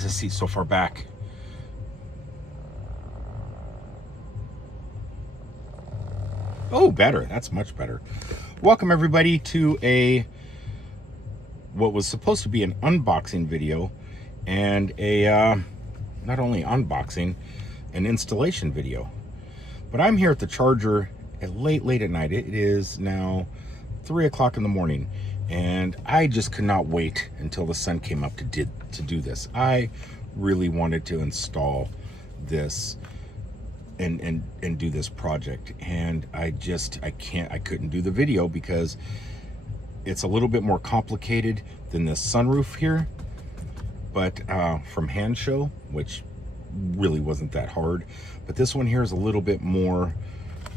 is this seat so far back? Oh, better. That's much better. Welcome everybody to what was supposed to be an unboxing video and not only unboxing, an installation video. But I'm here at the charger at late at night. It is now 3 o'clock in the morning, and I just could not wait until the sun came up to do this. I really wanted to install this and do this project, and I couldn't do the video because it's a little bit more complicated than this sunroof here, but from hand show, which really wasn't that hard, but this one here is a little bit more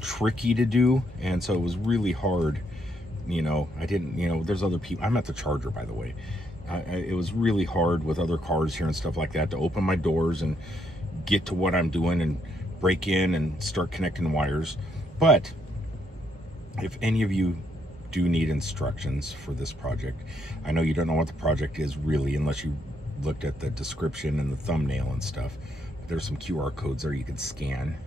tricky to do, and so it was really hard. There's other people. I'm at the charger, by the way. It was really hard with other cars here and stuff like that to open my doors and get to what I'm doing and break in and start connecting wires. But if any of you do need instructions for this project, I know you don't know what the project is really unless you looked at the description and the thumbnail and stuff. But there's some QR codes there you can scan.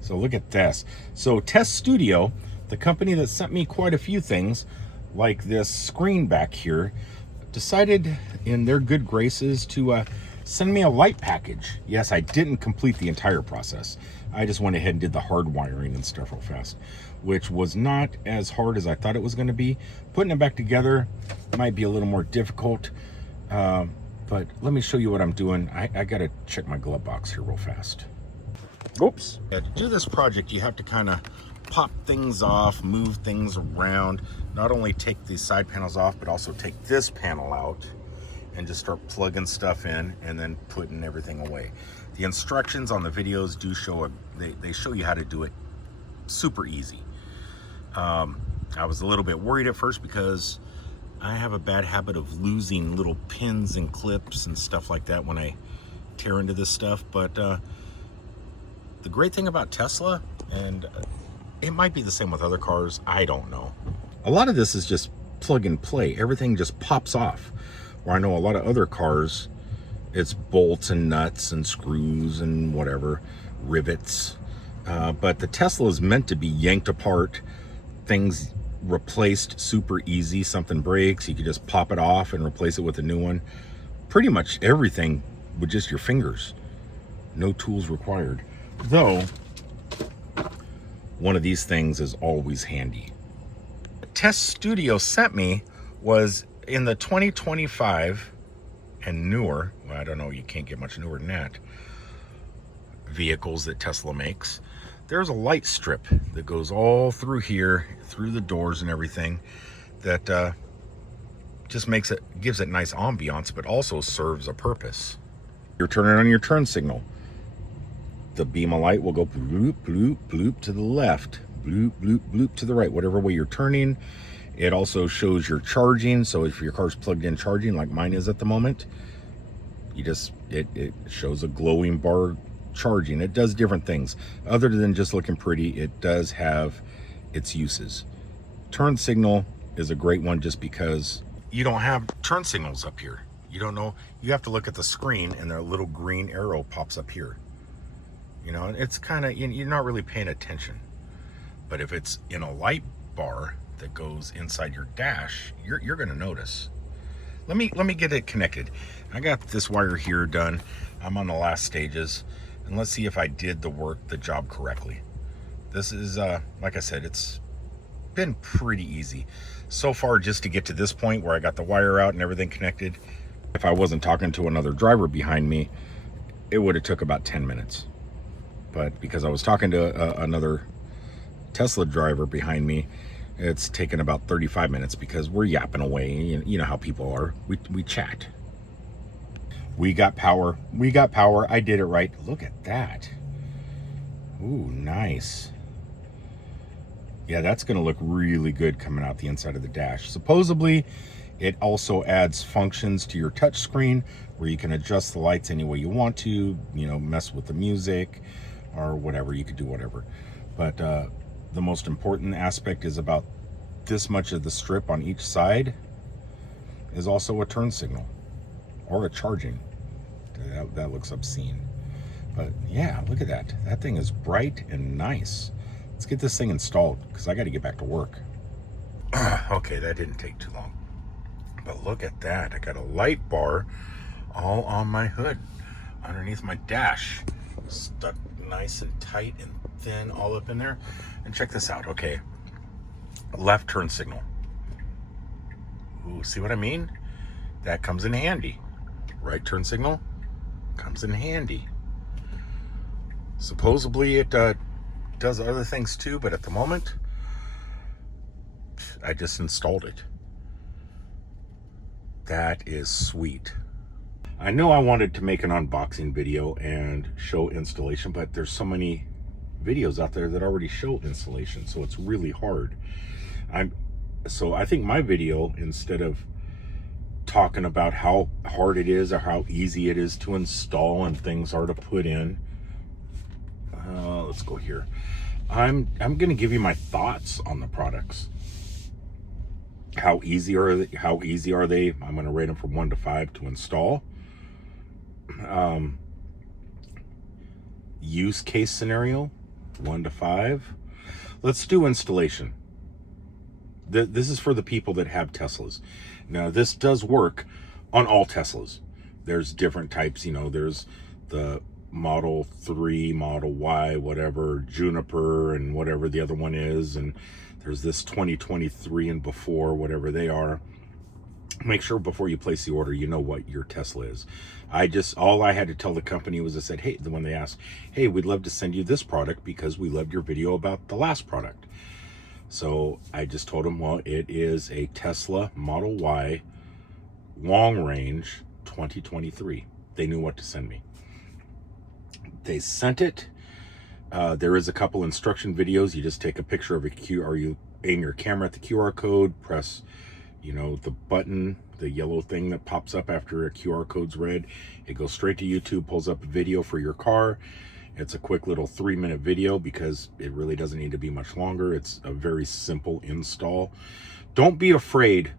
So look at this. So Tesstudio, the company that sent me quite a few things like this screen back here, decided in their good graces to send me a light package. Yes, I didn't complete the entire process. I just went ahead and did the hard wiring and stuff real fast, which was not as hard as I thought it was going to be. Putting it back together might be a little more difficult, but let me show you what I'm doing. I got to check my glove box here real fast. Oops. To do this project, you have to kind of pop things off, move things around, not only take these side panels off, but also take this panel out and just start plugging stuff in and then putting everything away. The instructions on the videos do show they show you how to do it super easy. I was a little bit worried at first because I have a bad habit of losing little pins and clips and stuff like that when I tear into this stuff, but the great thing about Tesla, and it might be the same with other cars, I don't know, a lot of this is just plug and play. Everything just pops off. Where I know a lot of other cars, it's bolts and nuts and screws and whatever, rivets. But the Tesla is meant to be yanked apart, things replaced super easy. Something breaks, you could just pop it off and replace it with a new one. Pretty much everything with just your fingers. No tools required. Though, one of these things is always handy. The Tesstudio sent me was in the 2025 and newer, well, I don't know, you can't get much newer than that, vehicles that Tesla makes. There's a light strip that goes all through here, through the doors and everything, that just gives it nice ambiance, but also serves a purpose. You're turning on your turn signal. The beam of light will go bloop, bloop, bloop to the left, bloop, bloop, bloop to the right, whatever way you're turning. It also shows your charging, so if your car's plugged in charging like mine is at the moment, it shows a glowing bar charging. It does different things. Other than just looking pretty, it does have its uses. Turn signal is a great one just because you don't have turn signals up here. You don't know, you have to look at the screen and their little green arrow pops up here. It's kind of, you're not really paying attention. But if it's in a light bar that goes inside your dash, you're going to notice. Let me get it connected. I got this wire here done. I'm on the last stages, and let's see if I did the job correctly. This is like I said, it's been pretty easy so far just to get to this point where I got the wire out and everything connected. If I wasn't talking to another driver behind me, it would have took about 10 minutes. But because I was talking to another Tesla driver behind me, it's taken about 35 minutes because we're yapping away. You know how people are. We chat. We got power. I did it right. Look at that. Ooh, nice. Yeah, that's going to look really good coming out the inside of the dash. Supposedly, it also adds functions to your touch screen where you can adjust the lights any way you want to, mess with the music or whatever. You could do whatever. But the most important aspect is about this much of the strip on each side is also a turn signal or a charging. That looks obscene. But yeah, look at that. That thing is bright and nice. Let's get this thing installed because I got to get back to work. Okay, that didn't take too long. But look at that. I got a light bar all on my hood underneath my dash. Stuck nice and tight and thin all up in there. And check this out. Okay. Left turn signal. Ooh, see what I mean? That comes in handy. Right turn signal comes in handy. Supposedly it does other things too, but at the moment, I just installed it. That is sweet. I know I wanted to make an unboxing video and show installation, but there's so many videos out there that already show installation, so it's really hard. So I think my video, instead of talking about how hard it is or how easy it is to install and things are to put in, let's go here. I'm going to give you my thoughts on the products. How easy are they? I'm going to rate them from 1 to 5 to install. Use case scenario 1 to 5. Let's do installation. This is for the people that have Teslas. Now, this does work on all Teslas. There's different types, there's the Model 3, Model Y, whatever, Juniper, and whatever the other one is, and there's this 2023 and before, whatever they are. Make sure before you place the order, you know what your Tesla is. All I had to tell the company was I said, hey, when they asked, hey, we'd love to send you this product because we loved your video about the last product. So I just told them, well, it is a Tesla Model Y long range 2023. They knew what to send me. They sent it. There is a couple instruction videos. You just take a picture of you aim your camera at the QR code, press, the button, the yellow thing that pops up after a QR code's read. It goes straight to YouTube, pulls up a video for your car. It's a quick little 3-minute video because it really doesn't need to be much longer. It's a very simple install. Don't be afraid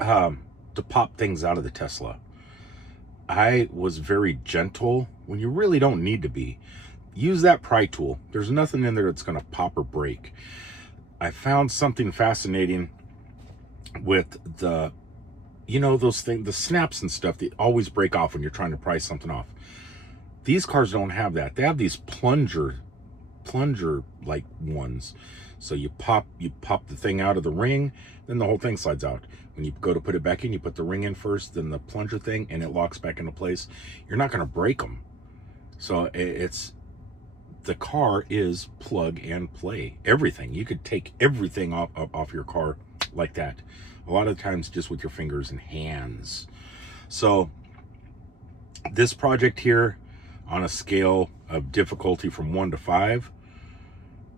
to pop things out of the Tesla. I was very gentle when you really don't need to be. Use that pry tool. There's nothing in there that's going to pop or break. I found something fascinating with those things, the snaps and stuff that always break off when you're trying to pry something off. These cars don't have that. They have these plunger like ones. So you pop the thing out of the ring, then the whole thing slides out. When you go to put it back in, you put the ring in first, then the plunger thing, and it locks back into place. You're not going to break them. So the car is plug and play. Everything. You could take everything off your car like that. A lot of times just with your fingers and hands. So this project here, on a scale of difficulty from 1 to 5,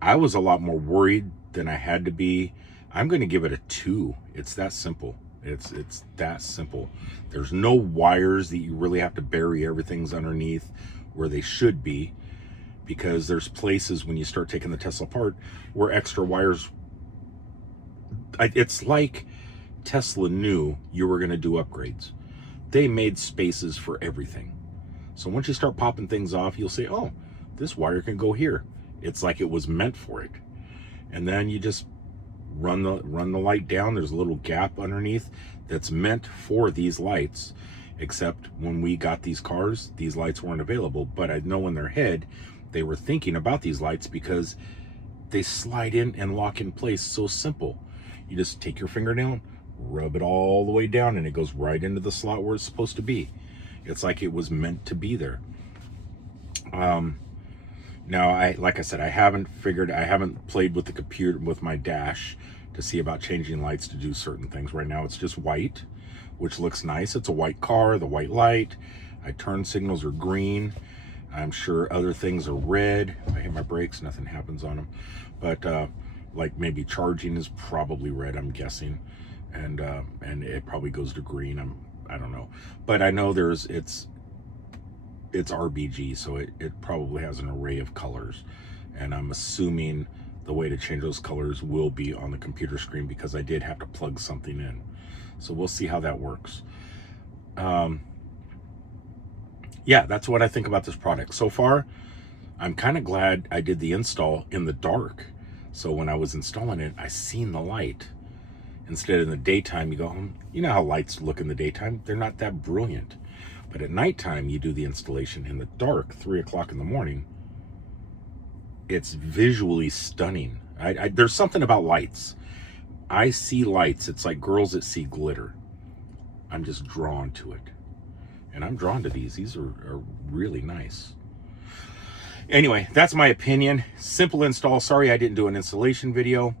I was a lot more worried than I had to be. I'm going to give it a 2. It's that simple. It's that simple. There's no wires that you really have to bury. Everything's underneath where they should be, because there's places when you start taking the Tesla apart where extra wires. It's like Tesla knew you were going to do upgrades. They made spaces for everything. So once you start popping things off, you'll say, oh, this wire can go here. It's like it was meant for it. And then you just run the light down. There's a little gap underneath that's meant for these lights. Except when we got these cars, these lights weren't available. But I know in their head, they were thinking about these lights because they slide in and lock in place so simple. You just take your finger down, rub it all the way down, and it goes right into the slot where it's supposed to be. It's like it was meant to be there. Now, like I said, I haven't played with the computer, with my dash, to see about changing lights to do certain things. Right now, it's just white, which looks nice. It's a white car, the white light. Turn signals are green. I'm sure other things are red. If I hit my brakes, nothing happens on them. But like maybe charging is probably red, I'm guessing. And it probably goes to green. I don't know, but I know it's RBG, so it probably has an array of colors, and I'm assuming the way to change those colors will be on the computer screen because I did have to plug something in. So we'll see how that works. yeah, that's what I think about this product. So far, I'm kind of glad I did the install in the dark. So when I was installing it, I seen the light. Instead in the daytime, you go, you know how lights look in the daytime? They're not that brilliant. But at nighttime, you do the installation in the dark, 3 o'clock in the morning. It's visually stunning. There's something about lights. I see lights. It's like girls that see glitter. I'm just drawn to it. And I'm drawn to these. These are really nice. Anyway, that's my opinion. Simple install. Sorry I didn't do an installation video.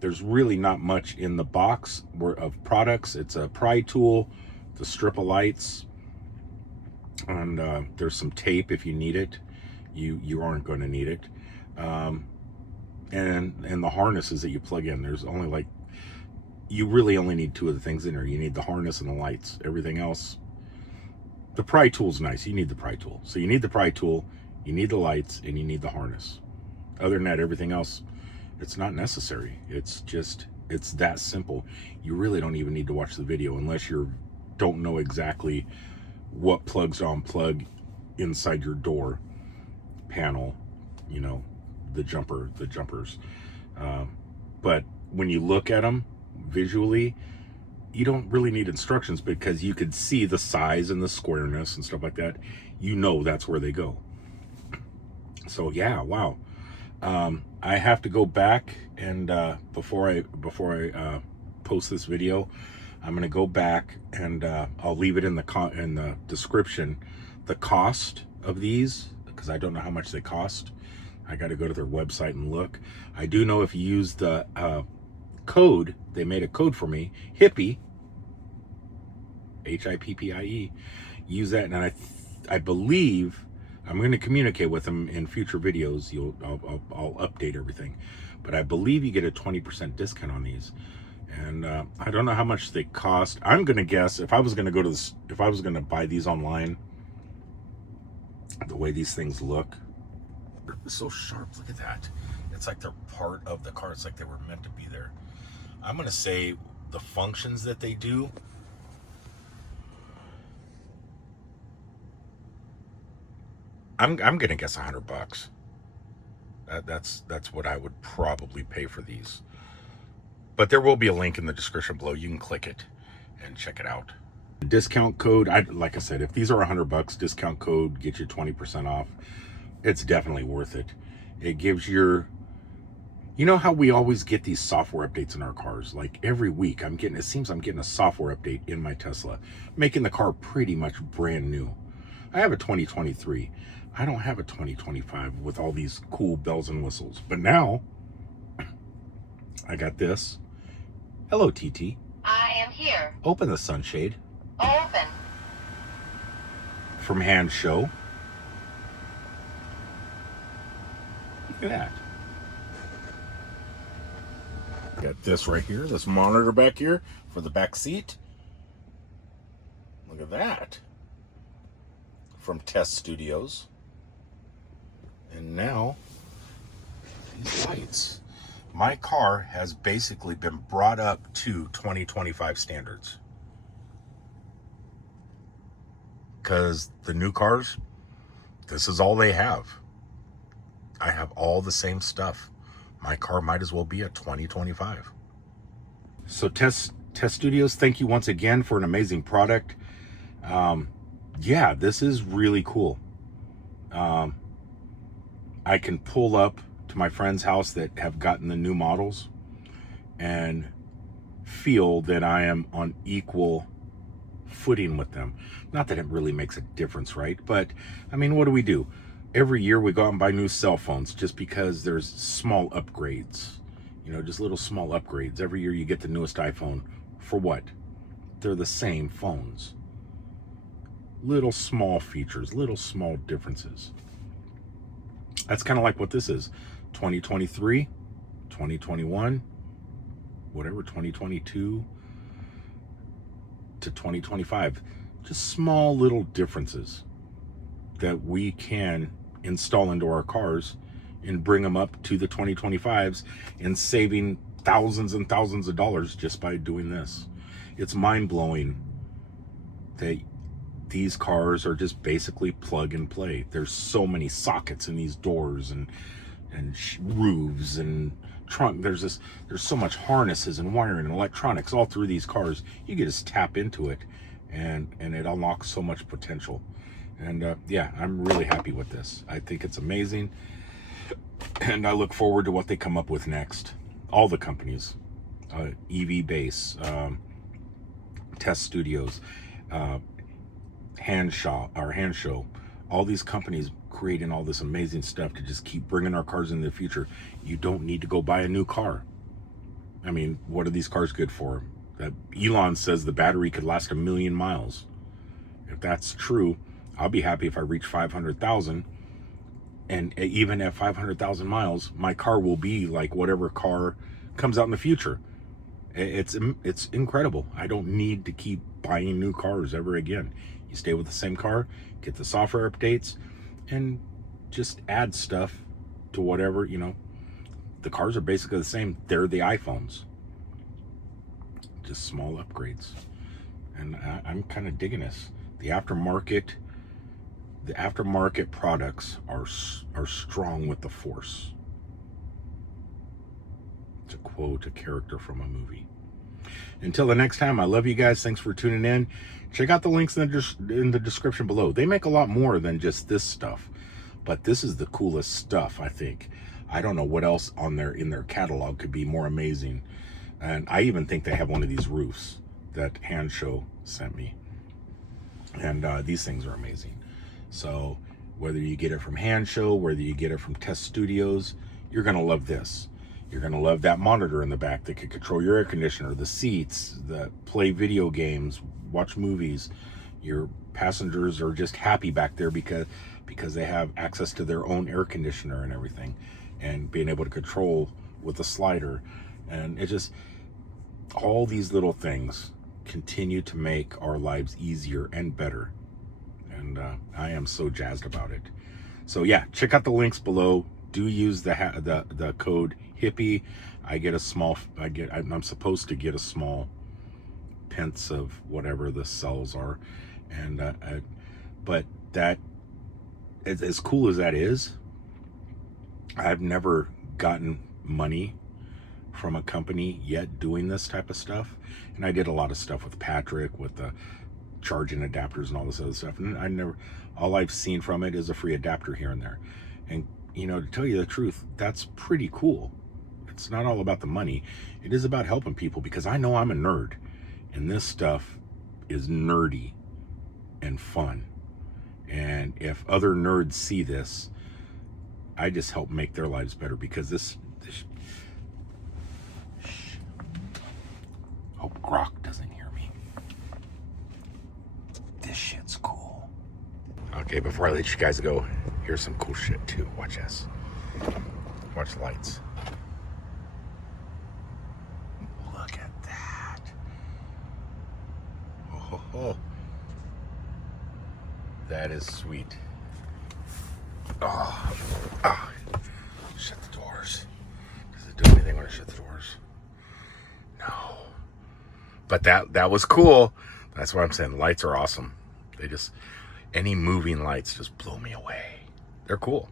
There's really not much in the box of products. It's a pry tool, the strip of lights, and there's some tape if you need it. You aren't going to need it. And the harnesses that you plug in. There's only like, you really only need 2 of the things in there. You need the harness and the lights. Everything else, the pry tool's nice. You need the pry tool. So you need the pry tool, you need the lights, and you need the harness. Other than that, everything else, it's not necessary. It's that simple. You really don't even need to watch the video unless you don't know exactly what plugs to unplug inside your door panel, you know, the jumpers. But when you look at them visually, you don't really need instructions because you could see the size and the squareness and stuff like that. You know that's where they go. So yeah, wow. I have to go back and before I post this video, I'm gonna go back and I'll leave it in the description, the cost of these, because I don't know how much they cost. I got to go to their website and look. I do know if you use the code, they made a code for me, Hippie, HIPPIE. Use that, and I believe I'm going to communicate with them in future videos. I'll update everything, but I believe you get a 20% discount on these. And I don't know how much they cost. I'm going to guess if I was going to go to this, if I was going to buy these online, the way these things look, they're so sharp. Look at that. It's like they're part of the car. It's like they were meant to be there. I'm going to say the functions that they do, I'm going to guess $100. That's what I would probably pay for these. But there will be a link in the description below. You can click it and check it out. The discount code, like I said, if these are $100, discount code gets you 20% off. It's definitely worth it. It gives you know how we always get these software updates in our cars? Like every week it seems I'm getting a software update in my Tesla, making the car pretty much brand new. I have a 2023. I don't have a 2025 with all these cool bells and whistles. But now I got this. Hello, TT. I am here. Open the sunshade. Open. From Hand Show. Look at that. Got this right here, this monitor back here for the back seat. Look at that. From Tesstudio. And now, these lights. My car has basically been brought up to 2025 standards. Because the new cars, this is all they have. I have all the same stuff. My car might as well be a 2025. So Tesstudio, thank you once again for an amazing product. Yeah, this is really cool. I can pull up to my friend's house that have gotten the new models and feel that I am on equal footing with them. Not that it really makes a difference, right? But I mean, what do? Every year we go out and buy new cell phones just because there's small upgrades, you know, just little small upgrades. Every year you get the newest iPhone. For what? They're the same phones. Little small features, little small differences. That's kind of like what this is. 2023, 2021, whatever, 2022 to 2025. Just small little differences that we can install into our cars and bring them up to the 2025s and saving thousands and thousands of dollars just by doing this. It's mind-blowing that these cars are just basically plug and play. There's so many sockets in these doors and roofs and trunk. There's so much harnesses and wiring and electronics all through these cars. You can just tap into it, and it unlocks so much potential. And yeah, I'm really happy with this. I think it's amazing, and I look forward to what they come up with next. All the companies, EV Base, Tesstudios, Hand Show, all these companies creating all this amazing stuff to just keep bringing our cars into the future. You don't need to go buy a new car. I mean, what are these cars good for? Elon says the battery could last 1 million miles. If that's true, I'll be happy if I reach 500,000. And even at 500,000 miles, my car will be like whatever car comes out in the future. It's incredible. I don't need to keep buying new cars ever again. You stay with the same car, get the software updates, and just add stuff to whatever, the cars are basically the same. They're the iPhones. Just small upgrades. And I'm kind of digging this. The aftermarket products are strong with the Force. To quote a character from a movie. Until the next time, I love you guys. Thanks for tuning in. Check out the links in the description below. They make a lot more than just this stuff, but this is the coolest stuff, I think. I don't know what else in their catalog could be more amazing. And I even think they have one of these roofs that Hand Show sent me. And these things are amazing. So whether you get it from Hand Show, whether you get it from Tesstudios, you're going to love this. You're going to love that monitor in the back that can control your air conditioner, the seats, that play video games, watch movies. Your passengers are just happy back there because they have access to their own air conditioner and everything, and being able to control with a slider. And it just, all these little things continue to make our lives easier and better. And I am so jazzed about it. So yeah, check out the links below. Do use the code hippie. I'm supposed to get a small pence of whatever the cells are, and but that, as cool as that is, I've never gotten money from a company yet doing this type of stuff. And I did a lot of stuff with Patrick with the charging adapters and all this other stuff, and all I've seen from it is a free adapter here and there. And to tell you the truth, that's pretty cool. It's not all about the money. It is about helping people, because I know I'm a nerd, and this stuff is nerdy and fun. And if other nerds see this, I just help make their lives better, because this hope Grok doesn't hear me. This shit's cool. Okay, before I let you guys go, here's some cool shit too. Watch this. Watch the lights. Look at that. Oh. That is sweet. Oh. Shut the doors. Does it do anything when I shut the doors? No. But that was cool. That's what I'm saying. Lights are awesome. Any moving lights just blow me away. They're cool.